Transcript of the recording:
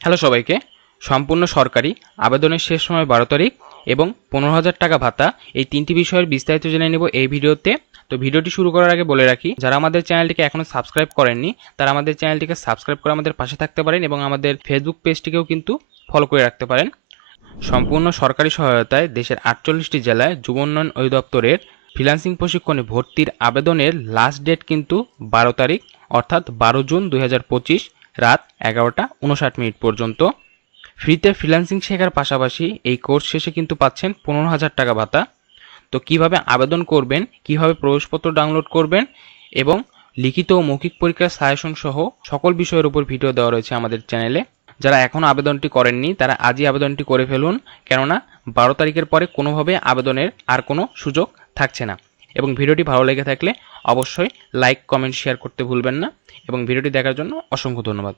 Hello সবাইকে। সম্পূর্ণ সরকারি আবেদনের শেষ সময় 12 তারিখ এবং 15,000 টাকা ভাতা, এই তিনটি বিষয়ের বিস্তারিত জেনে নেব এই ভিডিওতে। তো ভিডিওটি শুরু করার আগে বলে রাখি, যারা আমাদের চ্যানেলটিকে এখনো সাবস্ক্রাইব করেননি তারা আমাদের চ্যানেলটিকে সাবস্ক্রাইব করে আমাদের পাশে থাকতে পারেন এবং আমাদের ফেসবুক পেজটিকেও কিন্তু ফলো করে রাখতে পারেন। সম্পূর্ণ সরকারি সহায়তায় দেশের 48টি জেলায় যুব উন্নয়ন অধিদপ্তরের ফ্রিল্যান্সিং প্রশিক্ষণে ভর্তির আবেদনের লাস্ট ডেট কিন্তু 12 তারিখ, অর্থাৎ 12 জুন 2025 রাত 11টা 59 মিনিট পর্যন্ত। ফ্রিতে ফ্রিল্যান্সিং শেখার পাশাপাশি এই কোর্স শেষে কিন্তু পাচ্ছেন 15,000 টাকা ভাতা। তো কিভাবে আবেদন করবেন, কিভাবে প্রবেশপত্র ডাউনলোড করবেন এবং লিখিত ও মৌখিক পরীক্ষার সাজেশন সহ সকল বিষয়ের উপর ভিডিও দেওয়া রয়েছে আমাদের চ্যানেলে। যারা এখনও আবেদনটি করেননি তারা আজই আবেদনটি করে ফেলুন, কেননা 12 তারিখের পরে কোনোভাবে আবেদনের আর কোনো সুযোগ থাকছে না। এবং ভিডিওটি ভালো লেগে থাকলে অবশ্যই লাইক, কমেন্ট, শেয়ার করতে ভুলবেন না এবং ভিডিওটি দেখার জন্য অসংখ্য ধন্যবাদ।